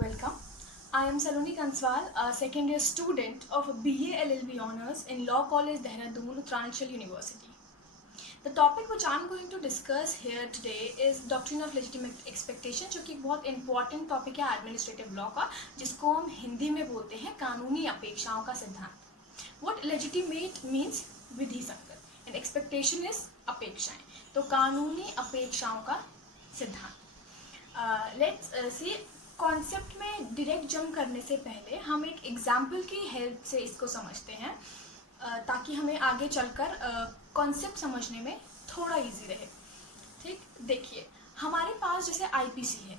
welcome. I am Saloni Kanswal, a second year student of BA LLB Honours in Law College, Dehradun, Uttaranchal University. The topic which I am going to discuss here today is Doctrine of Legitimate Expectation, जो कि एक बहुत important topic है administrative law का, जिसको हम हिंदी में बोलते हैं कानूनी अपेक्षाओं का सिद्धांत. What legitimate means विधि संगत and expectation is अपेक्षाएं. तो कानूनी अपेक्षाओं का सिद्धांत. Let's see. कॉन्सेप्ट में डायरेक्ट जंप करने से पहले हम एक एग्जाम्पल की हेल्प से इसको समझते हैं ताकि हमें आगे चलकर कॉन्सेप्ट समझने में थोड़ा इजी रहे. ठीक, देखिए हमारे पास जैसे आईपीसी है.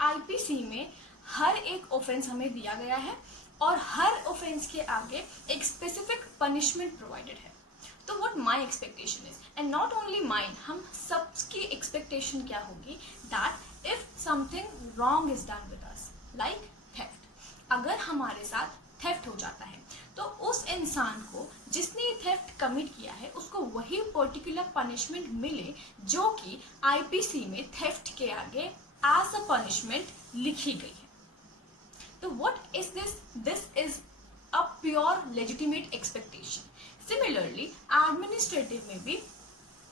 आईपीसी में हर एक ऑफेंस हमें दिया गया है और हर ऑफेंस के आगे एक स्पेसिफिक पनिशमेंट प्रोवाइडेड है. तो what my expectation is and not only mine, हम सबकी एक्सपेक्टेशन क्या होगी that if something wrong is done with us like theft, अगर हमारे साथ थेफ्ट हो जाता है तो उस इंसान को जिसने थेफ्ट कमिट किया है उसको वही पर्टिकुलर पनिशमेंट मिले जो कि आईपीसी में थेफ्ट के आगे एज अ पनिशमेंट लिखी गई है. तो what is this? This is a pure legitimate expectation. Similarly administrative में भी,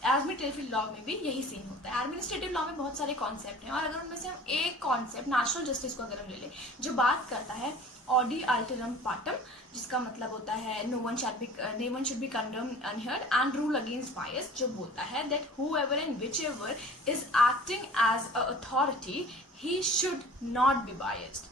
एडमिनिस्ट्रेटिव लॉ में भी यही सीन होता है. एडमिनिस्ट्रेटिव लॉ में बहुत सारे कॉन्सेप्ट हैं और अगर उनमें से हम एक कॉन्सेप्ट नेचुरल जस्टिस को अगर हम ले लें जो बात करता है ऑडी अल्टरम पार्टम, जिसका मतलब होता है no one should be condemned unheard and rule against bias, जो बोलता है that whoever and whichever is acting as a authority he should not be biased.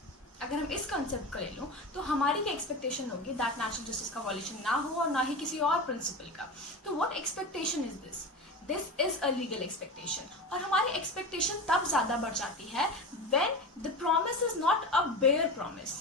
अगर हम इस कंसेप्ट को ले लो तो हमारी क्या एक्सपेक्टेशन होगी दैट नेचुरल जस्टिस का वॉल्यूशन ना हो और ना ही किसी और प्रिंसिपल का. तो what expectation is this? This is a legal expectation. और हमारी एक्सपेक्टेशन तब ज्यादा बढ़ जाती है when the promise is not a bare promise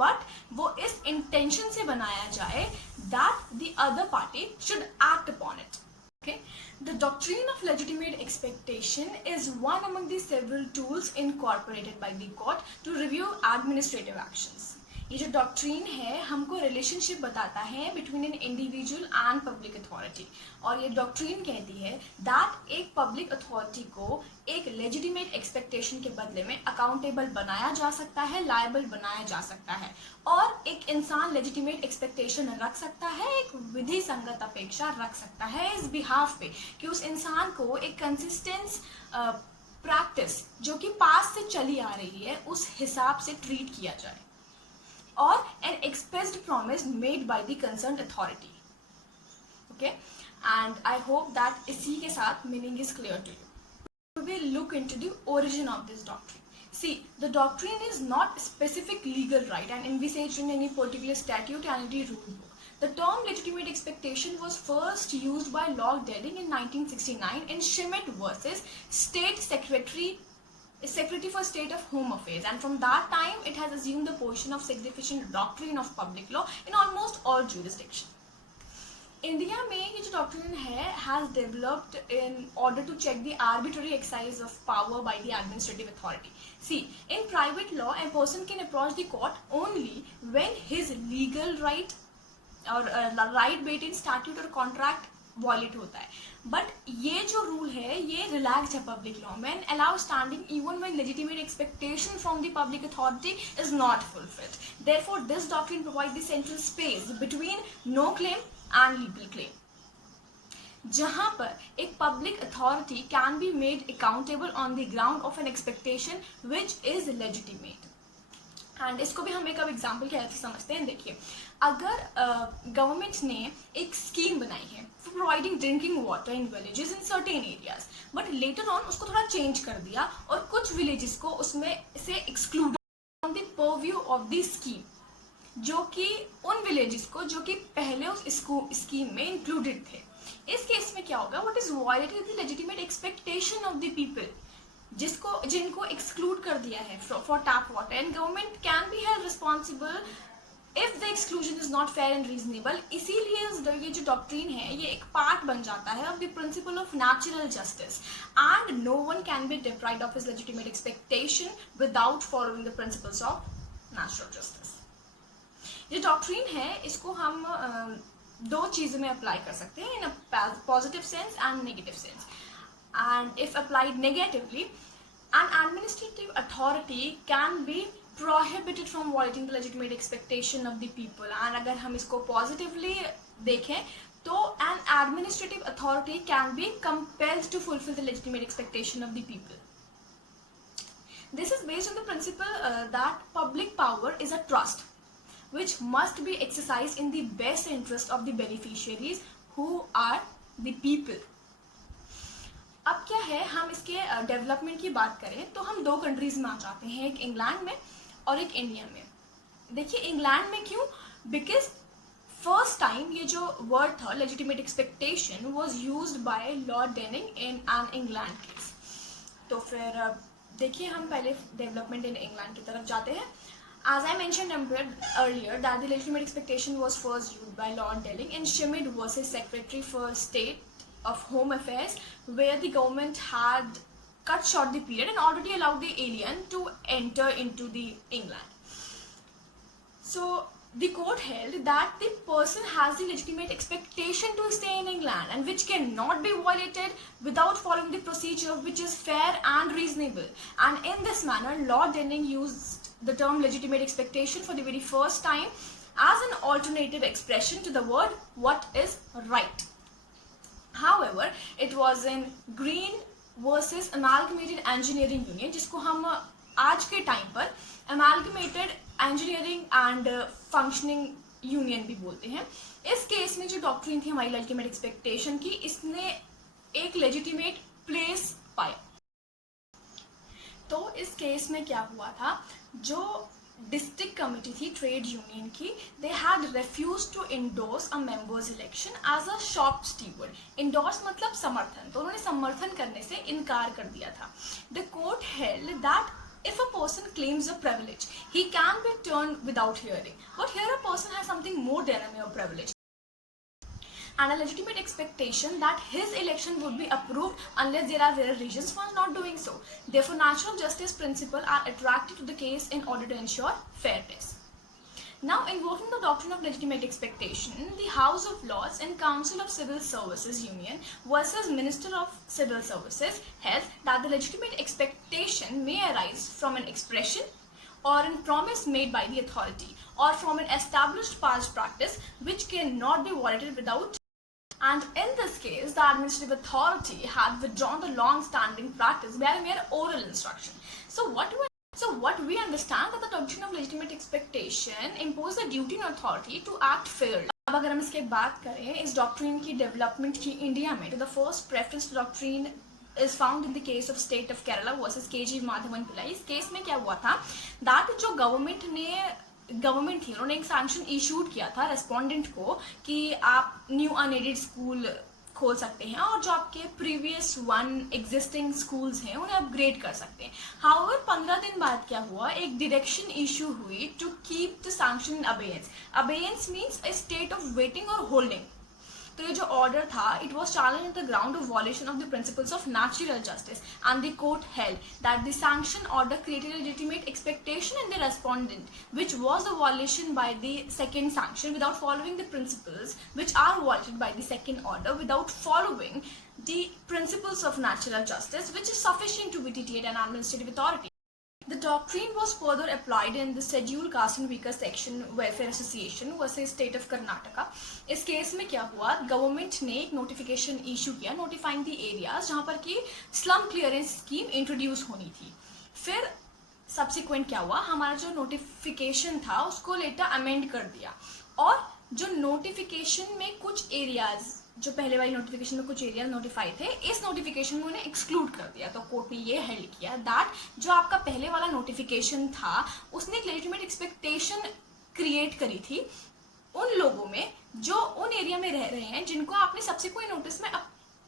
but वो इस इंटेंशन से बनाया जाए that the other party should act upon it. Okay, the doctrine of legitimate expectation is one among the several tools incorporated by the court to review administrative actions. ये जो doctrine है हमको relationship बताता है between an individual and public authority. और ये doctrine कहती है दैट एक पब्लिक अथॉरिटी को एक लेजिटिमेट एक्सपेक्टेशन के बदले में अकाउंटेबल बनाया जा सकता है, लायबल बनाया जा सकता है और एक इंसान लेजिटिमेट एक्सपेक्टेशन रख सकता है, एक विधि संगत अपेक्षा रख सकता है इस बिहाफ पे कि उस इंसान को एक कंसिस्टेंस प्रैक्टिस जो कि पास से चली आ रही है उस हिसाब से ट्रीट किया जाए or an expressed promise made by the concerned authority. Okay, and I hope that इसी के साथ meaning is clear to you. We will look into the origin of this doctrine. See, the doctrine is not specific legal right and envisaged in any particular statute and any rule book. The term legitimate expectation was first used by Lord Delling in 1969 in Schmidt versus State Secretary for State of Home Affairs, and from that time it has assumed the position of significant doctrine of public law in almost all jurisdictions. India में ये जो doctrine है has developed in order to check the arbitrary exercise of power by the administrative authority. See, in private law, a person can approach the court only when his legal right or right based in statute or contract wallet होता है. But ये जो rule है ये relax है public law में and allow standing even when legitimate expectation from the public authority is not fulfilled. Therefore this doctrine provide the central space between no claim and legal claim, जहां पर एक public authority can be made accountable on the ground of an expectation which is legitimate. And इसको भी हम एक अब example के help से समझते हैं. देखिए, अगर गवर्नमेंट ने एक स्कीम बनाई है for providing drinking water in villages in certain areas but later on उसको थोड़ा चेंज कर दिया और कुछ विलेजेस को उसमें से exclude from the purview of the scheme, जो कि उन विलेजेस को जो कि पहले उस स्कीम में इंक्लूडेड थे. इस केस में क्या होगा? What is violated the legitimate expectation of the people जिनको एक्सक्लूड कर दिया है for tap water, and government can be held responsible if the exclusion is not fair and reasonable. इसीलिए ये जो डॉक्ट्रीन है ये एक पार्ट बन जाता है of the principle of natural justice and no one can be deprived of his legitimate expectation without following the principles of natural justice. ये डॉक्ट्रीन है इसको हम दो चीजों में अप्लाई कर सकते हैं, in a positive sense and negative sense. And if applied negatively, an administrative authority can be prohibited from violating the legitimate expectation of the people. And अगर हम इसको positively देखें तो an administrative authority can be compelled to fulfill the legitimate expectation of the people. This is based on the principle that public power is a trust which must be exercised in the best interest of the beneficiaries who are the people. अब क्या है, हम इसके development की बात करें तो हम दो कंट्रीज में आ जाते हैं, एक इंग्लैंड में और एक इंडिया में. देखिए इंग्लैंड में क्यों, बिकॉज फर्स्ट टाइम ये जो वर्ड था legitimate expectation was used by Lord Denning in an England case. तो फिर देखिए हम पहले डेवलपमेंट इन इंग्लैंड की तरफ जाते हैं. As I mentioned earlier, that the legitimate expectation was first used by Lord Denning in Schmidt versus Secretary for State of Home Affairs, where the government had cut short the period and already allowed the alien to enter into the England. So the court held that the person has the legitimate expectation to stay in England and which cannot be violated without following the procedure which is fair and reasonable. And in this manner, Lord Denning used the term legitimate expectation for the very first time as an alternative expression to the word what is right. However, it was in Green versus Amalgamated Engineering Union, जिसको हम आज के time पर Amalgamated Engineering and Functioning Union भी बोलते हैं. इस case में जो डॉक्ट्रिन थी हमारी लेजिटिमेट एक्सपेक्टेशन की, इसने एक लेजिटिमेट प्लेस पाया. तो इस केस में क्या हुआ था, जो डिस्ट्रिक्ट कमेटी थी ट्रेड यूनियन की, they had refuse to endorse a members election as a shop steward. Endorse मतलब समर्थन, तो उन्होंने समर्थन करने से इनकार कर दिया था. The court held that if a person claims a privilege, he can be turned without hearing. But here a person has something more than a mere privilege and a legitimate expectation that his election would be approved unless there are rare reasons for not doing so. Therefore, natural justice principles are attracted to the case in order to ensure fairness. Now, invoking the doctrine of legitimate expectation, the House of Lords and Council of Civil Services Union versus Minister of Civil Services held that the legitimate expectation may arise from an expression or a promise made by the authority or from an established past practice which cannot be violated without. And in this case, the administrative authority had withdrawn the long-standing practice by a mere oral instruction. So what we understand that the doctrine of legitimate expectation imposes the duty on authority to act fairly. अब अगर हम इसके बात करें इस doctrine की development की India में, तो the first preference doctrine is found in the case of state of Kerala versus KG Madhavan Pillai. इस केस में क्या हुआ था, दैट जो गवर्नमेंट थी उन्होंने एक सैंक्शन इशूड किया था रेस्पोंडेंट को कि आप न्यू अनएडेड स्कूल खोल सकते हैं और जो आपके प्रीवियस वन एग्जिस्टिंग स्कूल्स हैं उन्हें अपग्रेड कर सकते हैं. हाउएवर 15 दिन बाद क्या हुआ, एक डायरेक्शन इशू हुई to keep the sanction in abeyance. Abeyance means a state of waiting और होल्डिंग. तो ये जो ऑर्डर था, it was challenge on the ground of violation of the principles of natural justice and the court held that the sanction order created a legitimate expectation in the respondent, which was a violation by the second sanction without following the principles which are violated by the second order without following the principles of natural justice, which is sufficient to vitiate an administrative authority. The doctrine was further applied in the Scheduled Caste and Weaker Section Welfare Association versus State of Karnataka. इस case में क्या हुआ, government ने एक notification issue किया notifying the areas जहाँ पर कि स्लम क्लियरेंस स्कीम इंट्रोड्यूस होनी थी. फिर सब्सिक्वेंट क्या हुआ, हमारा जो नोटिफिकेशन था उसको लेटर अमेंड कर दिया और जो नोटिफिकेशन में कुछ एरियाज, जो पहले वाली नोटिफिकेशन में कुछ एरिया नोटिफाई थे, इस नोटिफिकेशन में उन्हें एक्सक्लूड कर दिया. तो कोर्ट ने ये हेल्ड किया दैट जो आपका पहले वाला नोटिफिकेशन था उसने एक लेजिटिमेट एक्सपेक्टेशन क्रिएट करी थी उन लोगों में जो उन एरिया में रह रहे हैं जिनको आपने सब्सिक्वेंट नोटिस में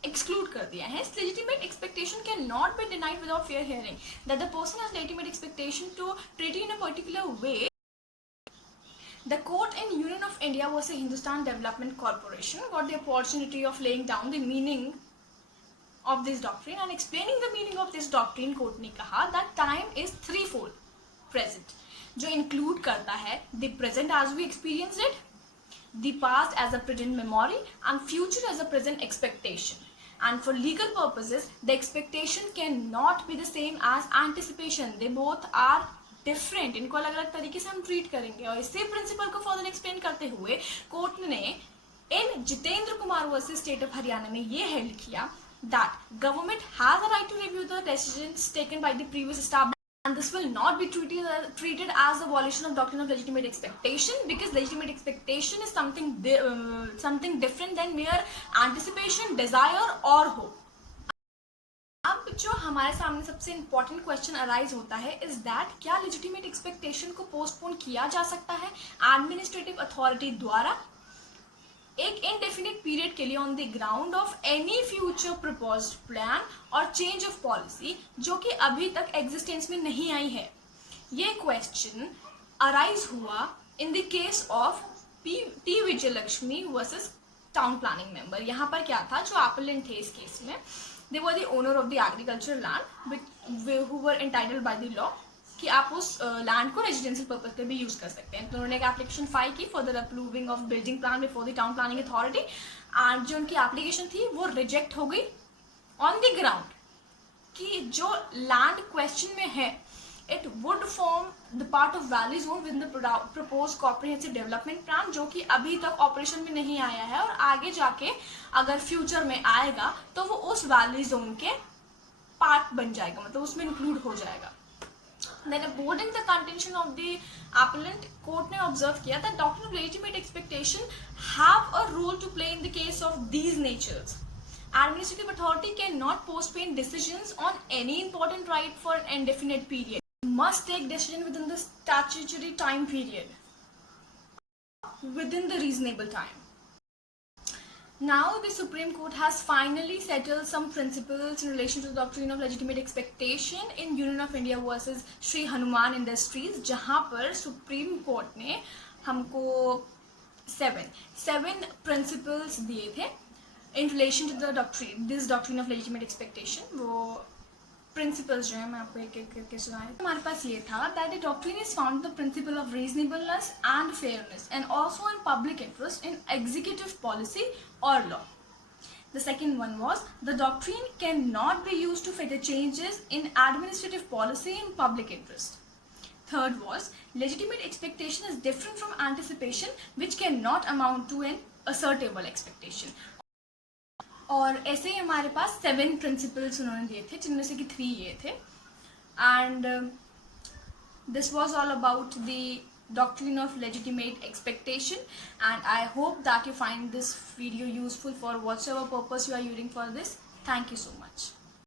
exclude कर दिया है. Legitimate expectation cannot be denied without fair hearing. That the person has legitimate expectation to treat it in a particular way. The court in Union of India versus Hindustan Development Corporation got the opportunity of laying down the meaning of this doctrine and explaining the meaning of this doctrine. Court ने कहा that time is threefold present, जो include करता है the present as we experienced it, the past as a present memory, and future as a present expectation. And for legal purposes, the expectation cannot be the same as anticipation. They both are different, इनको अलग अलग तरीके से हम treat करेंगे। और इसी principal को फर्दर एक्सप्लेन करते हुए कोर्ट ने in Jitendra Kumar versus state of Haryana में ये हेल्ड किया that government has a right to review the decisions taken by the previous established, and this will not be treated as a violation of doctrine of legitimate expectation, because legitimate expectation is something different than mere anticipation, desire or hope. अब जो हमारे सामने सबसे important question arise होता है is that क्या legitimate expectation को postpone किया जा सकता है एडमिनिस्ट्रेटिव अथॉरिटी द्वारा एक इनडेफिनिट पीरियड के लिए on the ground of any future proposed plan और चेंज ऑफ पॉलिसी जो कि अभी तक एग्जिस्टेंस में नहीं आई है। ये क्वेश्चन अराइज हुआ in the case of T Vijayalakshmi versus town planning member. यहाँ पर क्या था, जो एपेलेंट थे इस केस में, they were the owner of the agricultural land who were entitled by the law कि आप उस लैंड को रेजिडेंशियल पर्पज पे भी यूज कर सकते हैं। तो उन्होंने एक एप्लीकेशन फाइल की for the approving of building plan before the town planning authority, and जो उनकी एप्लीकेशन थी वो रिजेक्ट हो गई ऑन द ग्राउंड कि जो लैंड क्वेश्चन में है it would form the part of valley zone with the propose comprehensive development plan, जो कि अभी तक ऑपरेशन में नहीं आया है और आगे जाके अगर फ्यूचर में आएगा तो वो उस वैली जोन के पार्ट बन जाएगा, मतलब उसमें इंक्लूड हो जाएगा। Then upholding the contention of the appellant, court ने observe किया that doctrine of legitimate expectation have a role to play in the case of these natures. Administrative authority cannot postpone decisions on any important right for an indefinite period. Must take decision within the statutory time period, within the reasonable time. Now the Supreme Court has finally settled some principles in relation to the doctrine of legitimate expectation in Union of India versus Sri Hanuman Industries, जहाँ पर Supreme Court ने हमको seven principles दिए थे in relation to the doctrine of legitimate expectation। वो principles जो है मैं आपको एक एक करके सुनाए। हमारे पास ये था that the doctrine is found the principle of reasonableness and fairness and also in public interest in executive policy और law. The second one was the doctrine cannot be used to fetter changes in administrative policy in public interest. Third was legitimate expectation is different from anticipation, which cannot amount to an assertable expectation. और ऐसे ही हमारे पास 7 principles उन्होंने दिए थे जिनमें से कि 3 ये थे। And this was all about the doctrine of legitimate expectation, and I hope that you find this video useful for whatsoever purpose you are using for this. Thank you so much.